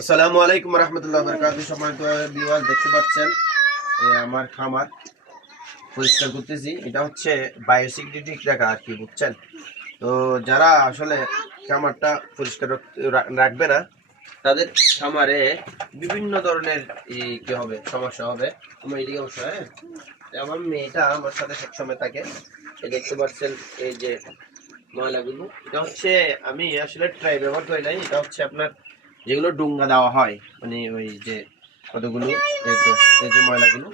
আসসালামু আলাইকুম রহমতুল্লাহ বরকাতুহু। সম্মানিত ভিউয়ার, দেখতে পাচ্ছেন আমার খামার পরিষ্কার করতেছি। এটা হচ্ছে বায়োসিকিউরিটি রাখা আর কি, বুঝছেন? তো যারা আসলে খামারটা পরিষ্কার রাখবে না, তাদের খামারে বিভিন্ন ধরনের কি হবে, সমস্যা হবে। আমার এদিকে অবশ্য আমার মেয়েটা আমার সাথে সবসময় থাকে। দেখতে পাচ্ছেন এই যে ময়লাগুলো, এটা হচ্ছে আমি আসলে ট্রাই ব্যবহার করি নাই। এটা হচ্ছে আপনার যেগুলো ডুঙ্গা দেওয়া হয়, মানে ওই যে কতগুলো, এই তো এই যে ময়লাগুলো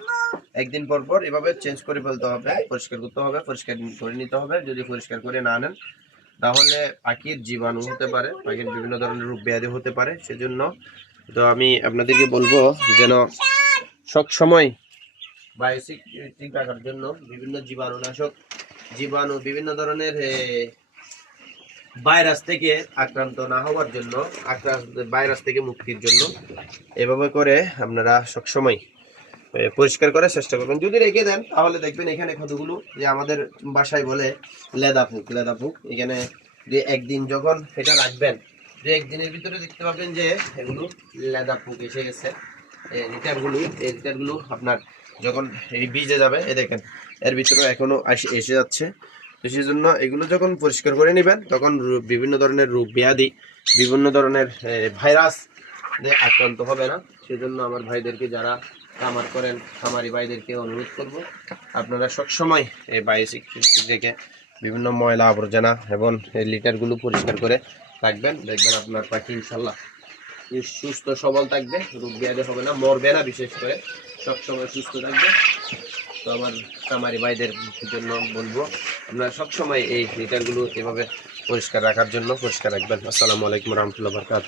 একদিন পর পর এভাবে চেঞ্জ করে ফেলতে হবে, পরিষ্কার করতে হবে, পরিষ্কার করে নিতে হবে। যদি পরিষ্কার করে না নেন, তাহলে পাখির জীবাণু হতে পারে, পাখির বিভিন্ন ধরনের রোগ ব্যাধি হতে পারে। সেজন্য তো আমি আপনাদেরকে বলবো যেন সব সময় বায়োসিকিউরিটি রাখার জন্য বিভিন্ন জীবাণুনাশক, বিভিন্ন ধরনের ভাইরাস থেকে আক্রান্ত না হওয়ার জন্য, ভাইরাস থেকে মুক্তির জন্য এভাবে করে আপনারা সবসময় পরিষ্কার করার চেষ্টা করবেন। যদি রেখে দেন তাহলে দেখবেন এখানে কতগুলো, যে আমাদের বাসায় বলে লেদা ফুক। এখানে যে একদিন যখন এটা রাখবেন, যে একদিনের ভিতরে দেখতে পাবেন যে এগুলো লেদা ফুক এসে গেছে। এই রিটারগুলো আপনার যখন ভিজে যাবে, এ দেখেন এর ভিতরে এখনো এসে যাচ্ছে। তো সেই জন্য এগুলো যখন পরিষ্কার করে নেবেন, তখন বিভিন্ন ধরনের রোগ ব্যাধি, বিভিন্ন ধরনের ভাইরাস আক্রান্ত হবে না। সেজন্য আমার ভাইদেরকে, যারা খামার করেন, খামারি ভাইদেরকে অনুরোধ করব, আপনারা সবসময় এই বায়োসিকিউরিটি থেকে বিভিন্ন ময়লা আবর্জনা এবং এই লিটারগুলো পরিষ্কার করে রাখবেন। দেখবেন আপনার পাখি ইনশাল্লাহ সুস্থ সবল থাকবে, রোগ ব্যাধি হবে না, মরবে না। বিশেষ করে সবসময় সুস্থ থাকবে। তো আমার খামারি ভাইদের জন্য বলবো, আপনারা সবসময় এই লিটারগুলো এভাবে পরিষ্কার রাখার জন্য পরিষ্কার রাখবেন। আসসালামু আলাইকুম রহমতুল্লাহ বরকাত।